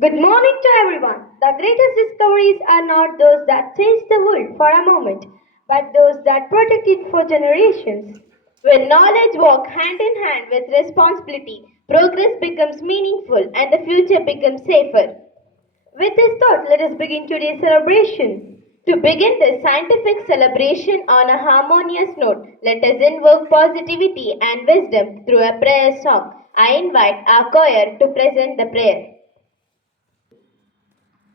Good morning to everyone. The greatest discoveries are not those that change the world for a moment, but those that protect it for generations. When knowledge walks hand in hand with responsibility, progress becomes meaningful and the future becomes safer. With this thought, let us begin today's celebration. To begin this scientific celebration on a harmonious note, let us invoke positivity and wisdom through a prayer song. I invite our choir to present the prayer.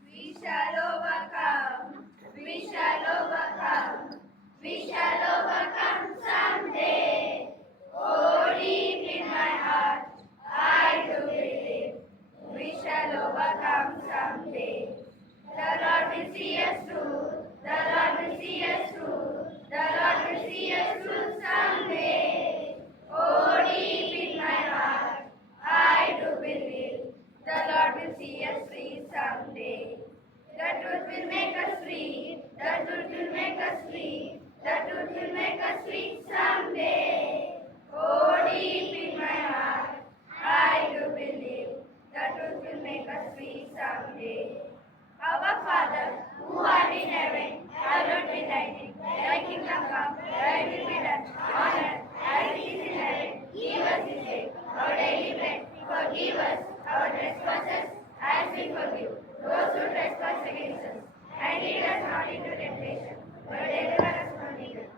We shall overcome. We shall overcome. We shall overcome someday. Oh, deep in my heart, I do believe we shall overcome someday. The Lord will see us through. The Lord will see us through. The Lord will see us through someday. Oh, deep in my heart, I do believe the Lord will see us free someday. The truth will make us free. The truth will make us free. The truth will make us free someday. Oh, deep in my heart, I do believe the truth will make us free someday. Our Father, who art in heaven, hallowed be thy name. Thy kingdom come, thy will be done, on earth as it is in heaven. Give us this day our daily bread. Forgive us our trespasses, as we forgive those who trespass against us. And lead us not into temptation, but deliver us from evil.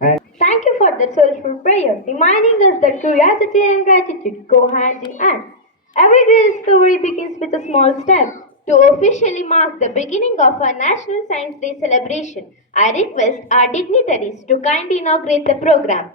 Amen. Thank you for that soulful prayer, reminding us that curiosity and gratitude go hand in hand. Every great discovery begins with a small step. To officially mark the beginning of our National Science Day celebration, I request our dignitaries to kindly inaugurate the program.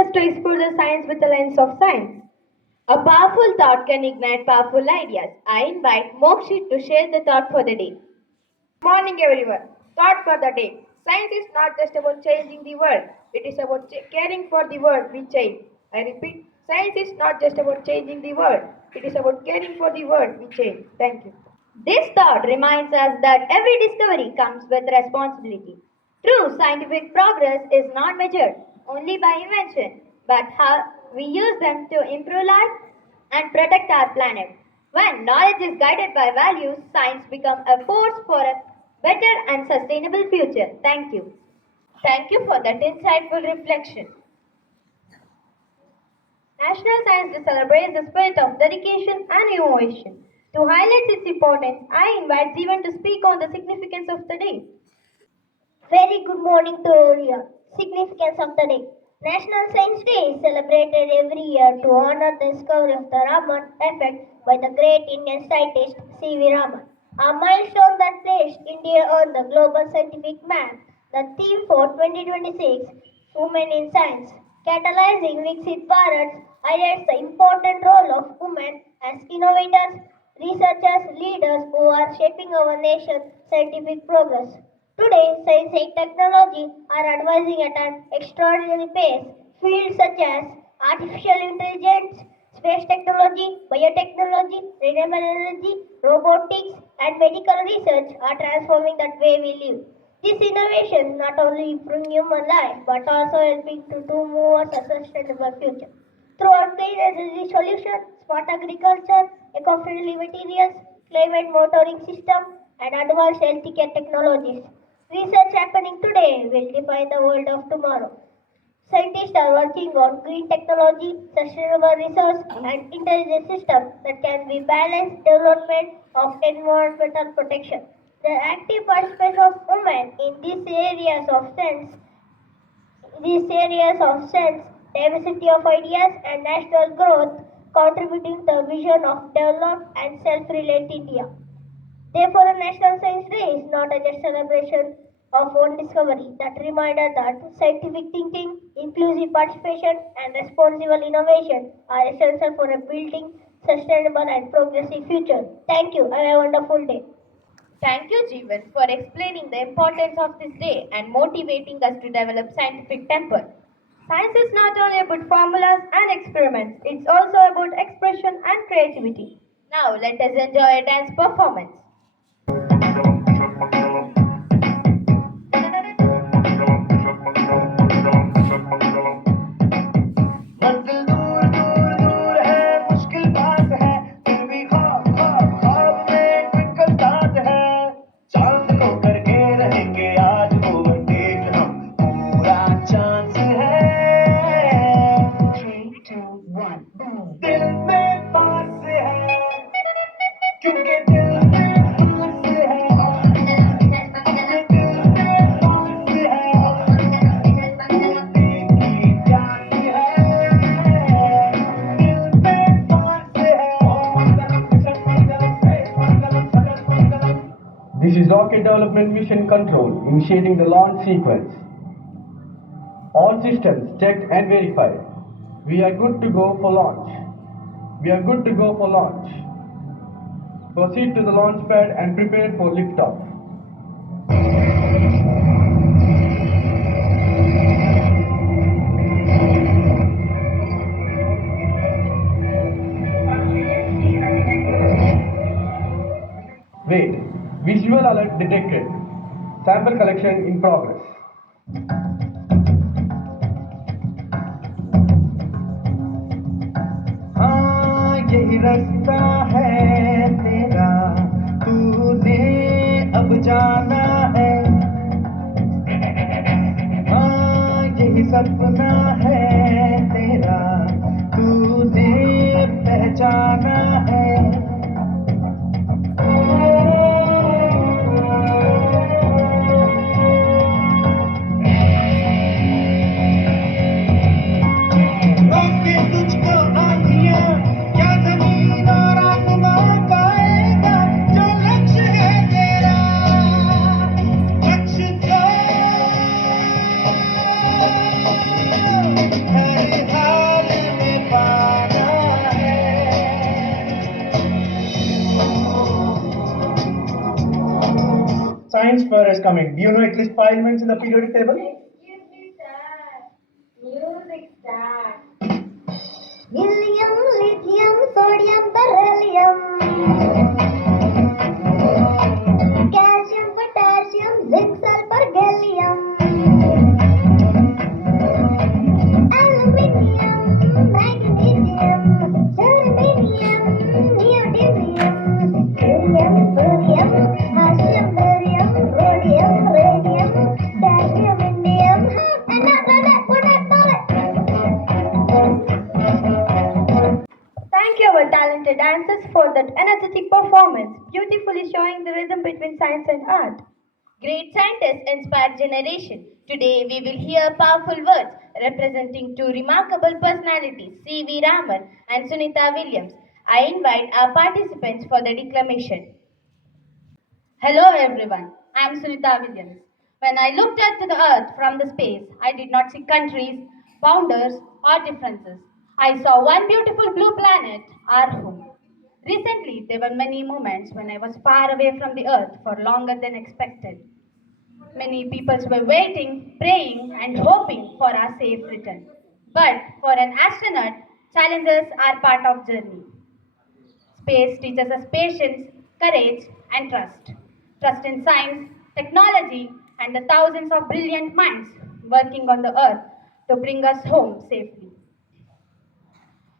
Us to explore the science with the lens of science. A powerful thought can ignite powerful ideas. I invite Mokshit to share the thought for the day. Morning, everyone. Thought for the day. Science is not just about changing the world, it is about caring for the world we change. I repeat, science is not just about changing the world, it is about caring for the world we change. Thank you. This thought reminds us that every discovery comes with responsibility. True scientific progress is not measured only by invention, but how we use them to improve life and protect our planet. When knowledge is guided by values, science becomes a force for a better and sustainable future. Thank you. Thank you for that insightful reflection. National Science Day celebrates the spirit of dedication and innovation. To highlight its importance, I invite Jeevan to speak on the significance of the day. Very good morning to everyone. Significance of the day. National Science Day is celebrated every year to honor the discovery of the Raman effect by the great Indian scientist C.V. Raman. A milestone that placed India on the global scientific map. The theme for 2026, Women in Science. Catalyzing Viksit Bharat highlights the important role of women as innovators, researchers, leaders who are shaping our nation's scientific progress. Today, science and technology are advancing at an extraordinary pace. Fields such as artificial intelligence, space technology, biotechnology, renewable energy, robotics, and medical research are transforming the way we live. This innovation not only improve human life but also helping to move us a sustainable future. Throughout clean energy solutions, smart agriculture, eco-friendly materials, climate monitoring system, and advanced healthcare technologies. Research happening today will define the world of tomorrow. Scientists are working on green technology, sustainable resource, and intelligent systems that can be balanced development of environmental protection. The active participation of women in these areas of sense, diversity of ideas, and national growth, contributing to the vision of developed and self-reliant India. Therefore, a National Science Day is not a just celebration of one discovery, that reminder that scientific thinking, inclusive participation, and responsible innovation are essential for a building sustainable and progressive future. Thank you. Have a wonderful day. Thank you, Jeevan, for explaining the importance of this day and motivating us to develop scientific temper. Science is not only about formulas and experiments, it's also about expression and creativity. Now, let us enjoy a dance performance. मंजिल दूर दूर दूर है मुश्किल बात है फिर भी ख्वाब ख्वाब ख्वाब में ट्विंकल साथ है चांद को करके रहेंगे आज ओवरटेक हम पूरा चांस है 3 2 1 दिल में पास है क्योंकि दिल में पास है अपने दिल में पास है होने की प्यास This is Rocket Development Mission Control initiating the launch sequence. All systems checked and verified. We are good to go for launch. We are good to go for launch. Proceed to the launch pad and prepare for liftoff. Wait, visual alert detected. Sample collection in progress. हाँ यही रास्ता है तेरा तूने अब जाना है हाँ यही सपना है तेरा तूने पहचाना है रोके तुझको आंधियां क्या जमीन और आसमां पाएगा जो लक्ष्य है तेरा लक्ष्य तो हर हाल में पाना है Science fair is coming. Do you know at least 5 elements in the periodic table? Excuse me, sir. Music start. Helium, lithium, sodium, beryllium. Calcium, potassium, zinc, sulfur, gallium. Aluminium, magnesium, germanium, neodymium. Helium, thorium, harshium, barium, rhodium, radium, cadmium, indium. And not Thank you, our talented dancers, for that energetic performance, beautifully showing the rhythm between science and art. Great scientists inspire generation. Today we will hear powerful words representing two remarkable personalities, C.V. Raman and Sunita Williams. I invite our participants for the declamation. Hello everyone, I am Sunita Williams. When I looked at the earth from the space, I did not see countries, boundaries, or differences. I saw one beautiful blue planet, our home. Recently, there were many moments when I was far away from the earth for longer than expected. Many people were waiting, praying, and hoping for our safe return. But for an astronaut, challenges are part of journey. Space teaches us patience, courage, and trust. Trust in science, technology, and the thousands of brilliant minds working on the earth to bring us home safely.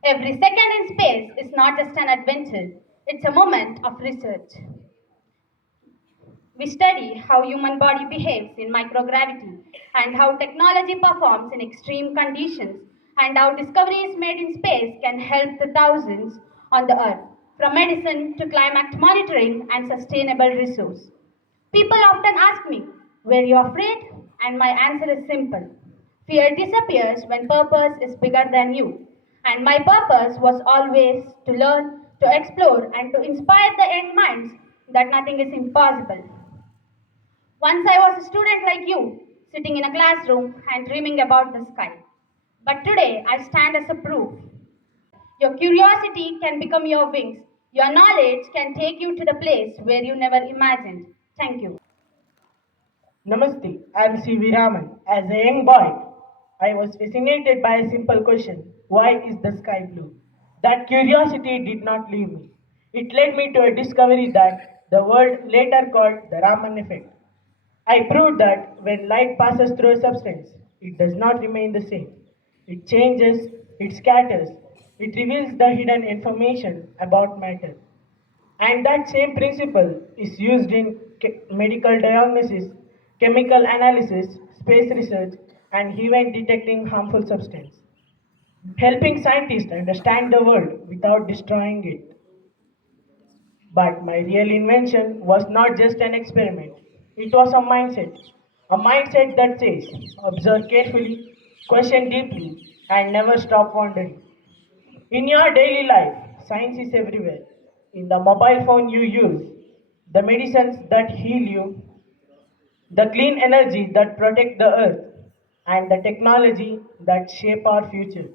Every second in space is not just an adventure, it's a moment of research. We study how human body behaves in microgravity and how technology performs in extreme conditions and how discoveries made in space can help the thousands on the earth, from medicine to climate monitoring and sustainable resource. People often ask me, were you afraid? And my answer is simple. Fear disappears when purpose is bigger than you. And my purpose was always to learn, to explore, and to inspire the young minds that nothing is impossible. Once I was a student like you, sitting in a classroom and dreaming about the sky. But today I stand as a proof. Your curiosity can become your wings. Your knowledge can take you to the place where you never imagined. Thank you. Namaste, I am C.V. Raman. As a young boy, I was fascinated by a simple question: why is the sky blue? That curiosity did not leave me. It led me to a discovery that the world later called the Raman effect. I proved that when light passes through a substance, it does not remain the same. It changes, it scatters, it reveals the hidden information about matter. And that same principle is used in medical diagnosis, chemical analysis, space research, and even detecting harmful substance, helping scientists understand the world without destroying it. But my real invention was not just an experiment. It was a mindset that says, observe carefully, question deeply, and never stop wondering. In your daily life, science is everywhere. In the mobile phone you use, the medicines that heal you, the clean energy that protect the earth, and the technology that shape our future.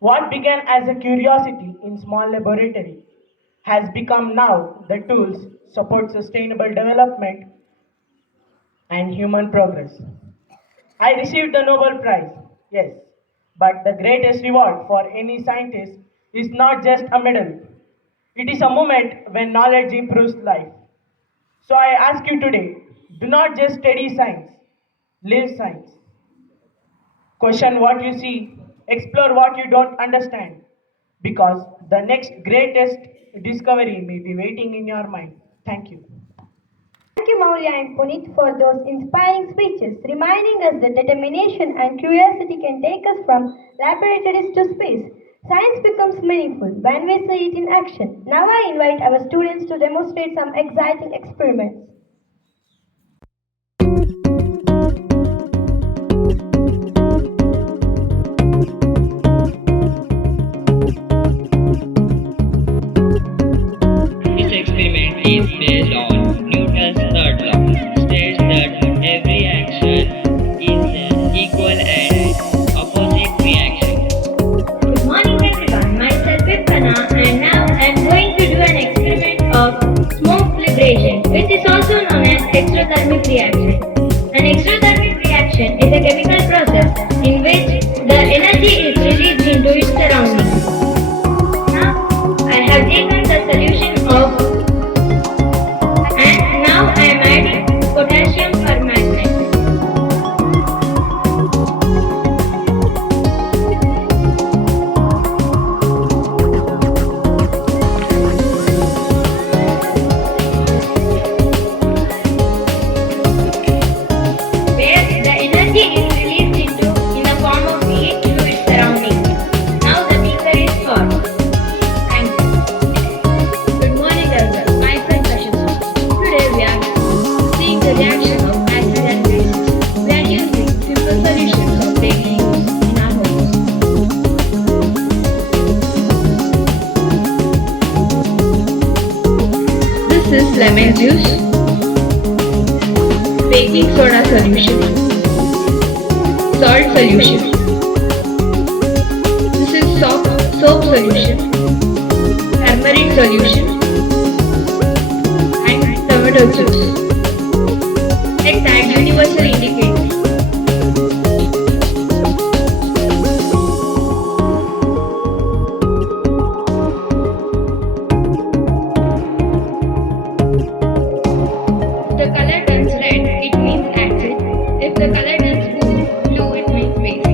What began as a curiosity in small laboratory has become now the tools support sustainable development and human progress. I received the Nobel Prize, yes, but the greatest reward for any scientist is not just a medal. It is a moment when knowledge improves life. So I ask you today, do not just study science, live science. Question what you see, explore what you don't understand, because the next greatest discovery may be waiting in your mind. Thank you. Thank you, Maulya and Puneet, for those inspiring speeches, reminding us that determination and curiosity can take us from laboratories to space. Science becomes meaningful when we see it in action. Now I invite our students to demonstrate some exciting experiments. This experiment is based on Newton's third law, states that every action is an equal and opposite reaction. Good morning everyone, myself Vipana and now I am going to do an experiment of smoke liberation, which is also known as exothermic reaction. An exothermic reaction is a chemical process in which the energy is released into its surroundings. Now I have taken the solution of and now I am adding potassium permanganate. Where the energy is released into in the form of heat to its surroundings. Now the beaker is hot. Thank you. Good morning everyone. Myself Ashita. Today we are seeing the reaction of acid and bases. We are using simple solutions of daily use in our homes. This is lemon juice, baking soda solution, salt solution. This is soap solution, turmeric solution, and tomato juice. Let's add universal indicator. If the color turns red, it means acid. If the color turns blue, it means basic.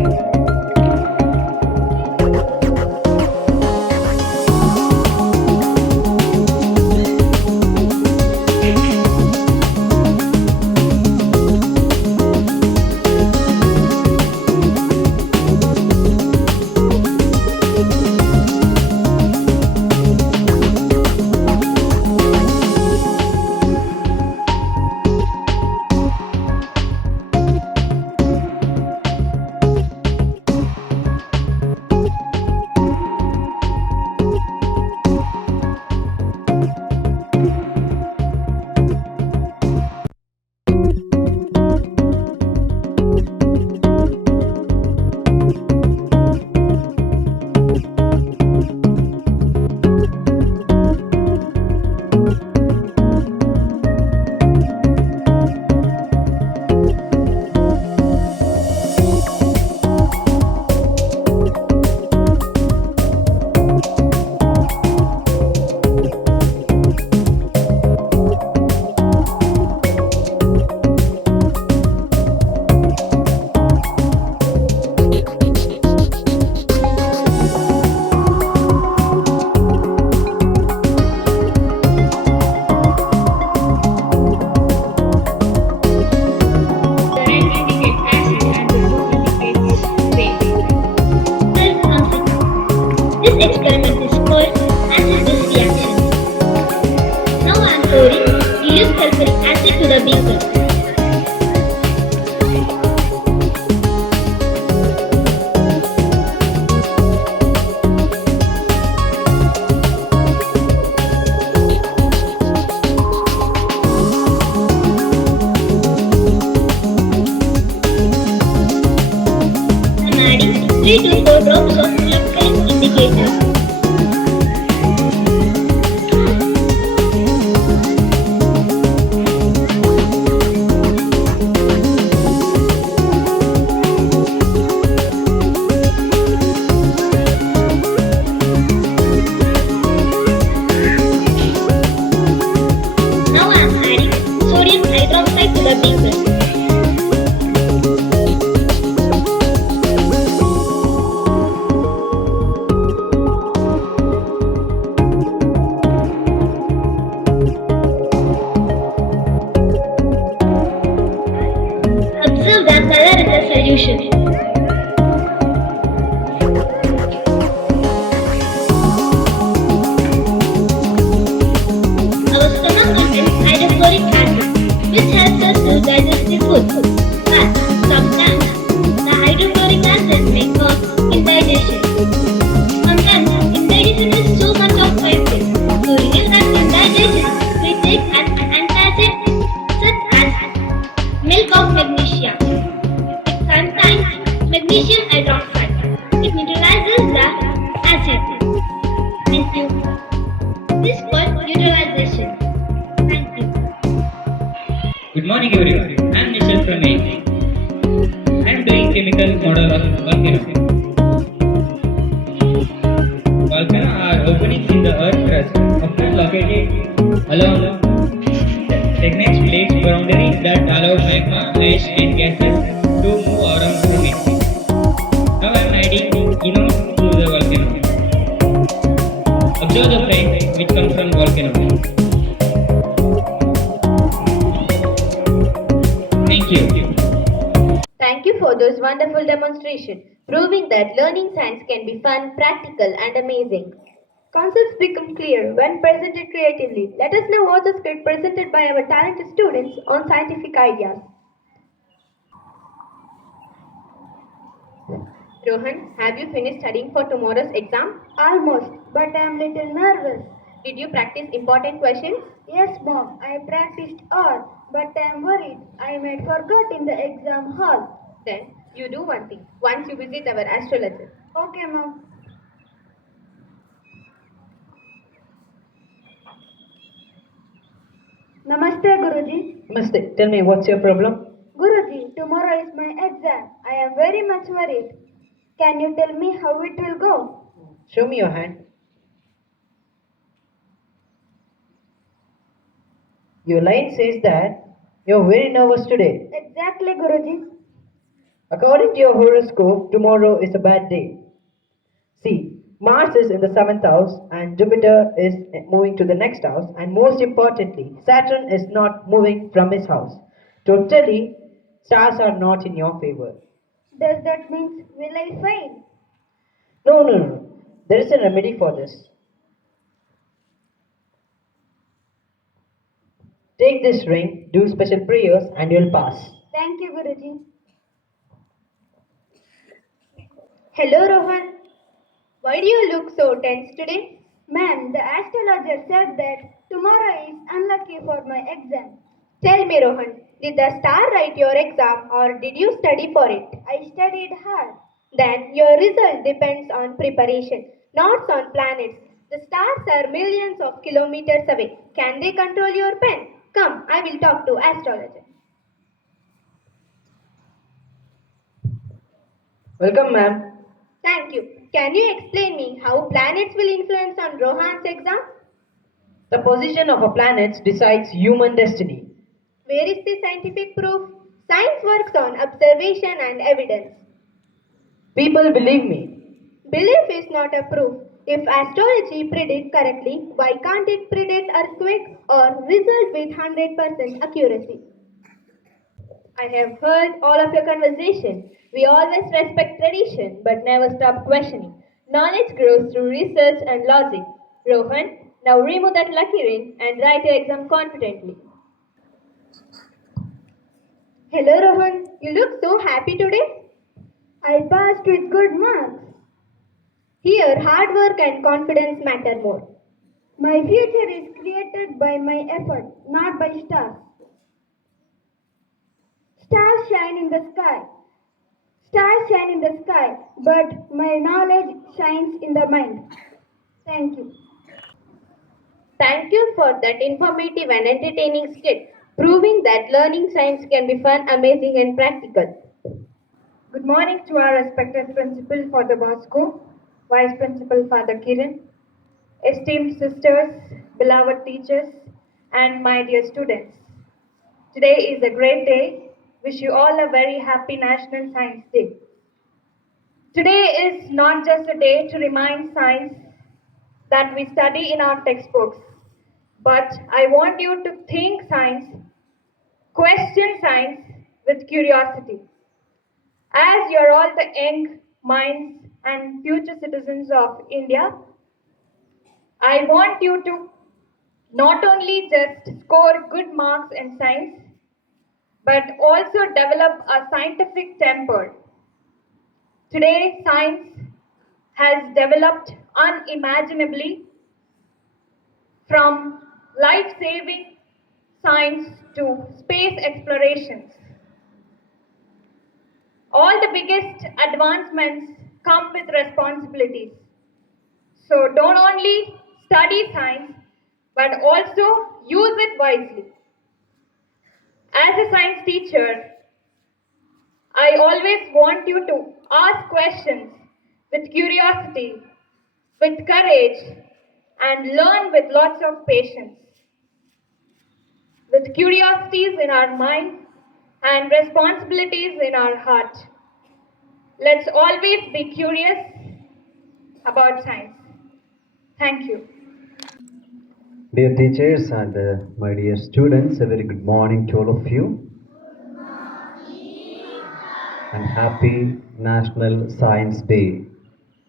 3 to 4 drops of flickering indicator. Now I am adding sodium hydroxide to the beaker. Observe the color in the solution. Our stomach contains hydrochloric acid, which helps us to digest the food. But sometimes the hydrochloric acid may cause indigestion. Sometimes indigestion is so much of painful. To relieve that indigestion, we take an antacid such as milk of magnesia. It contains magnesium hydroxide. It neutralizes the acid. Thank you. This is called neutralization. Thank you. Good morning everyone. I am Nishal from 8th. I am doing chemical model of volcano. Volcanoes are openings in the earth crust, often located along tectonic plates boundaries that allow magma, ash and gases to move around from it. Now I am adding Keynote to the volcano. Observe the flame which comes from volcano. Thank you. Thank you for those wonderful demonstrations, proving that learning science can be fun, practical, and amazing. Concepts become clear when presented creatively. Let us now watch a script presented by our talented students on scientific ideas. Rohan, have you finished studying for tomorrow's exam? Almost, but I am little nervous. Did you practice important questions? Yes, Mom, I practiced all, but I am worried I might forget in the exam hall. Then you do one thing. Once you visit our astrologer. Okay, Mom. Namaste, Guruji. Namaste. Tell me, what's your problem? Guruji, tomorrow is my exam. I am very much worried. Can you tell me how it will go? Show me your hand. Your line says that you're very nervous today. Exactly, Guruji. According to your horoscope, tomorrow is a bad day. See, Mars is in the 7th house and Jupiter is moving to the next house, and most importantly, Saturn is not moving from his house. Totally, stars are not in your favor. Does that mean will I fail? No. There is a remedy for this. Take this ring, do special prayers, and you'll pass. Thank you, Guruji. Hello, Rohan. Why do you look so tense today? Ma'am, the astrologer said that tomorrow is unlucky for my exam. Tell me, Rohan, did the star write your exam or did you study for it? I studied hard. Then your result depends on preparation, not on planets. The stars are millions of kilometers away. Can they control your pen? Come, I will talk to astrologer. Welcome, ma'am. Thank you. Can you explain me how planets will influence on Rohan's exam? The position of a planet decides human destiny. Where is the scientific proof? Science works on observation and evidence. People believe me. Belief is not a proof. If astrology predicts correctly, why can't it predict earthquake or result with 100% accuracy? I have heard all of your conversation. We always respect tradition but never stop questioning. Knowledge grows through research and logic. Rohan, now remove that lucky ring and write your exam confidently. Hello Rohan, you look so happy today. I passed with good marks. Here, hard work and confidence matter more. My future is created by my effort, not by stars. Stars shine in the sky. Stars shine in the sky, but my knowledge shines in the mind. Thank you. Thank you for that informative and entertaining skit, proving that learning science can be fun, amazing, and practical. Good morning to our respected Principal Father Bosco, Vice Principal Father Kiran, esteemed sisters, beloved teachers, and my dear students. Today is a great day. Wish you all a very happy National Science Day. Today is not just a day to remind science that we study in our textbooks, but I want you to think science, question science with curiosity. As you're all the young minds and future citizens of India, I want you to not only just score good marks in science, but also develop a scientific temper. Today, science has developed unimaginably from life saving science to space explorations. All the biggest advancements come with responsibilities. So don't only study science, but also use it wisely. As a science teacher, I always want you to ask questions with curiosity, with courage, and learn with lots of patience. With curiosities in our mind and responsibilities in our heart. Let's always be curious about science. Thank you. Dear teachers and my dear students, a very good morning to all of you. And happy National Science Day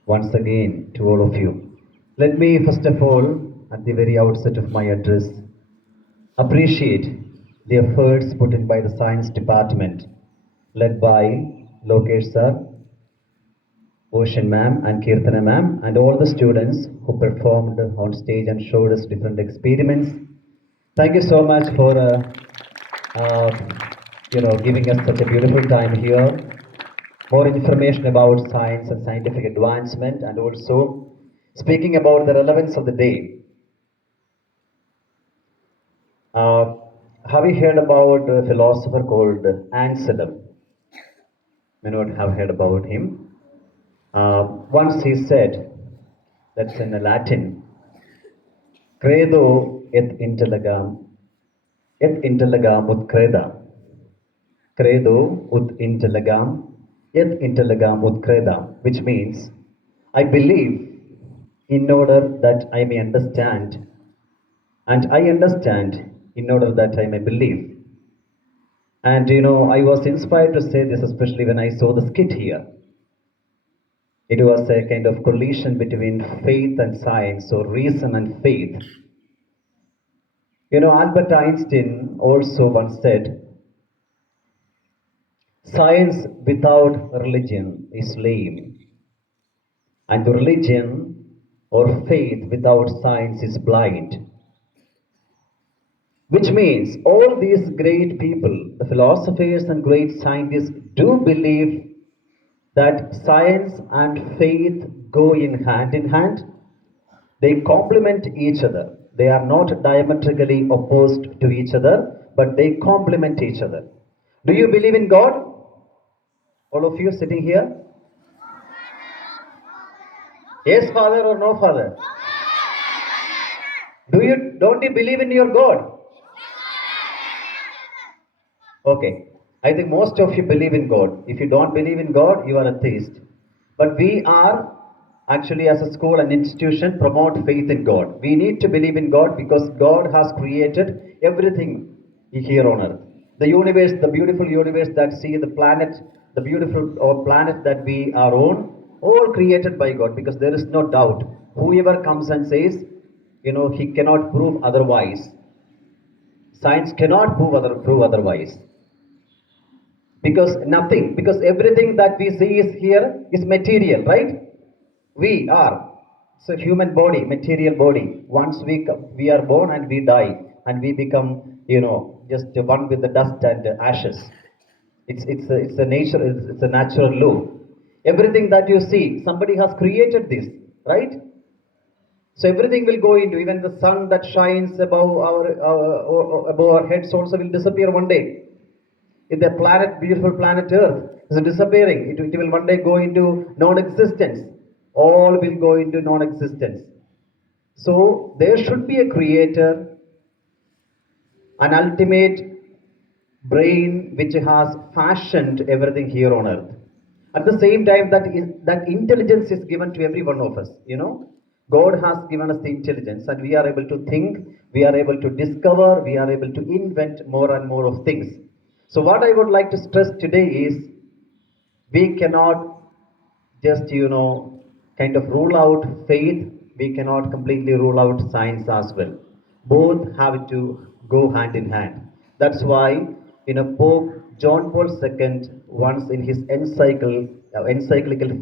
once again to all of you. Let me first of all, at the very outset of my address, appreciate the efforts put in by the science department led by Lokesh sir, Ocean ma'am and Kirtana ma'am and all the students who performed on stage and showed us different experiments. Thank you so much for uh, giving us such a beautiful time here. More information about science and scientific advancement and also speaking about the relevance of the day. Have you heard about a philosopher called Anselm? May not have heard about him. Once he said, that's in Latin, credo et intellegam ut creda. Credo ut intellegam et intellegam ut creda, which means I believe in order that I may understand, and I understand in order that I may believe. And I was inspired to say this, especially when I saw the skit here. It was a kind of collision between faith and science, or reason and faith. Albert Einstein also once said, science without religion is lame, and religion or faith without science is blind. Which means all these great people, the philosophers and great scientists, do believe that science and faith go in hand. They complement each other. They are not diametrically opposed to each other, but they complement each other. Do you believe in God? All of you sitting here? Yes, Father, or no, Father? Don't you believe in your God? Okay. I think most of you believe in God. If you don't believe in God, you are a theist. But we are actually, as a school and institution, promote faith in God. We need to believe in God because God has created everything here on earth. The universe, the beautiful universe that see, the planet, the beautiful planet that we are on, all created by God, because there is no doubt. Whoever comes and says, he cannot prove otherwise. Science cannot prove otherwise. Because everything that we see is here is material, right? We are. So human body, material body. Once we are born and we die and we become, just one with the dust and ashes. It's a natural law. Everything that you see, somebody has created this, right? So everything will go into, even the sun that shines above our heads also will disappear one day. If the planet, beautiful planet Earth, is disappearing, it will one day go into non-existence. All will go into non-existence. So there should be a creator, an ultimate brain which has fashioned everything here on earth. At the same time, that intelligence is given to every one of us. God has given us the intelligence, and we are able to think, we are able to discover, we are able to invent more and more of things. So, what I would like to stress today is we cannot just kind of rule out faith. We cannot completely rule out science as well. Both have to go hand in hand. That's why Pope John Paul II once in his encyclical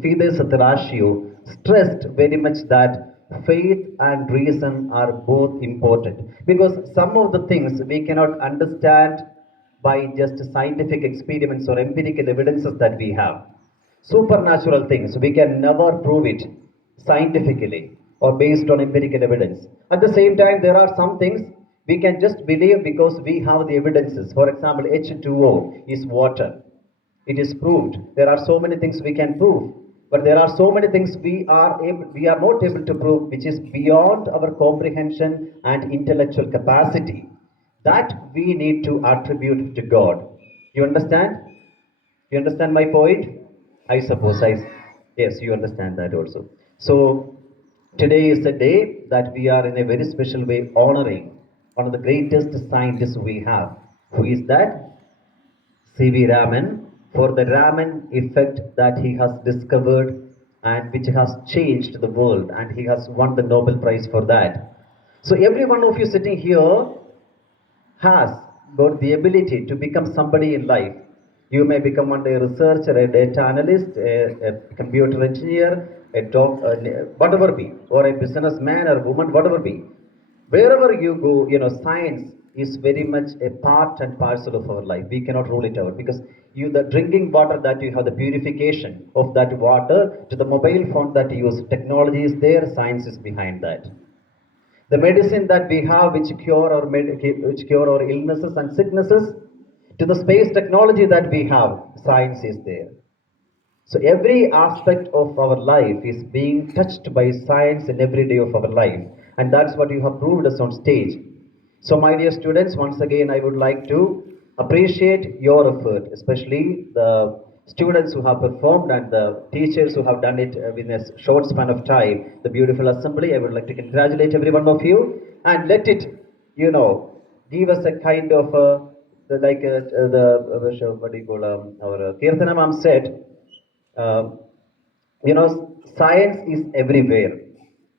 Fides et Ratio stressed very much that faith and reason are both important, because some of the things we cannot understand by just scientific experiments or empirical evidences that we have. Supernatural things, we can never prove it scientifically or based on empirical evidence. At the same time, there are some things we can just believe because we have the evidences. For example, H2O is water. It is proved. There are so many things we can prove, but there are so many things we are not able to prove, which is beyond our comprehension and intellectual capacity. That we need to attribute to God. You understand? You understand my point? I suppose yes, you understand that also. So today is a day that we are in a very special way honoring one of the greatest scientists we have. Who is that? C.V. Raman, for the Raman effect that he has discovered and which has changed the world, and he has won the Nobel Prize for that. So every one of you sitting here has got the ability to become somebody in life. You may become one day a researcher, a data analyst, a computer engineer, whatever be, or a businessman or woman, whatever be. Wherever you go, science is very much a part and parcel of our life. We cannot rule it out, because the drinking water that you have, the purification of that water, to the mobile phone that you use, technology is there, science is behind that. The medicine that we have, which cure our illnesses and sicknesses, to the space technology that we have, science is there. So every aspect of our life is being touched by science in every day of our life, and that's what you have proved us on stage. So my dear students, once again I would like to appreciate your effort, especially the students who have performed and the teachers who have done it within a short span of time. The beautiful assembly, I would like to congratulate every one of you, and let it, give us a kind of what do you call our Kirtanamam said, uh, science is everywhere.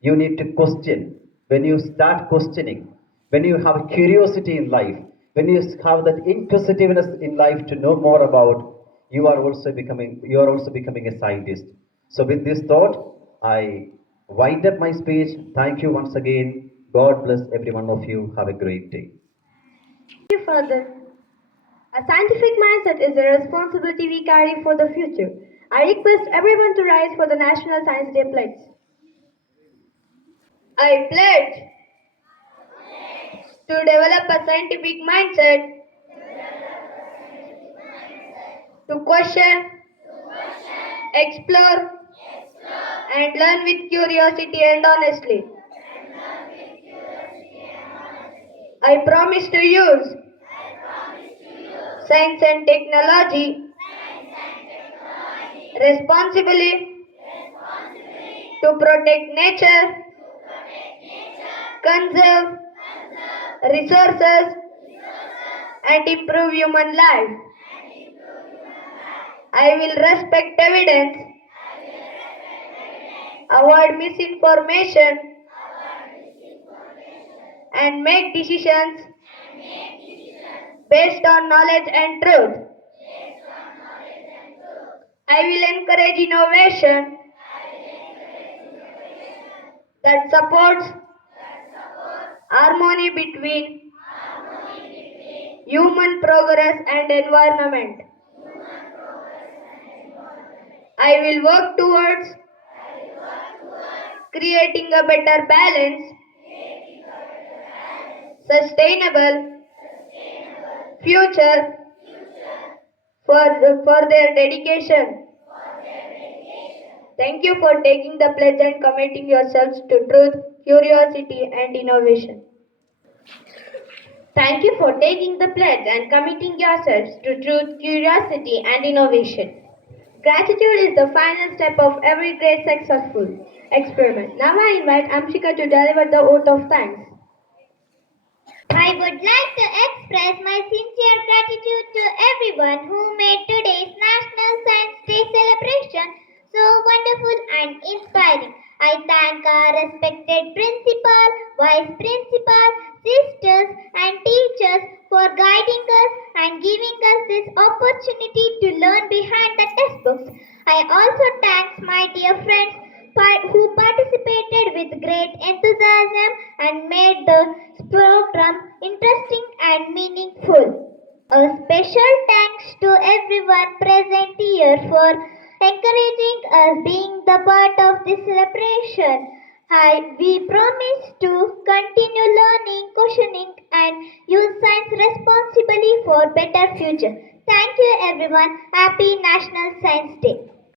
You need to question. When you start questioning, when you have curiosity in life, when you have that inquisitiveness in life to know more about, you are also becoming a scientist. So with this thought, I wind up my speech. Thank you once again. God bless every one of you. Have a great day. Thank you, Father. A scientific mindset is a responsibility we carry for the future. I request everyone to rise for the National Science Day pledge. I pledge to develop a scientific mindset, to question, explore, and learn with curiosity and honestly. I promise to use science and technology responsibly to protect nature, conserve resources, and improve human life. I will respect evidence, avoid misinformation, and make decisions based on knowledge and truth. I will encourage innovation that supports harmony between human progress and environment. I will work towards creating a better balance, sustainable future for their dedication. Thank you for taking the pledge and committing yourselves to truth, curiosity, and innovation. Thank you for taking the pledge and committing yourselves to truth, curiosity, and innovation. Gratitude is the final step of every great successful experiment. Now I invite Amshika to deliver the oath of thanks. I would like to express my sincere gratitude to everyone who made today's National Science Day celebration so wonderful and inspiring. I thank our respected principal, vice principal, sisters and teachers for guiding us and giving us this opportunity to learn behind the textbooks. I also thank my dear friends who participated with great enthusiasm and made the program interesting and meaningful. A special thanks to everyone present here for encouraging us being the part of this celebration. We promise to continue learning, questioning and use science responsibly for better future. Thank you everyone. Happy National Science Day.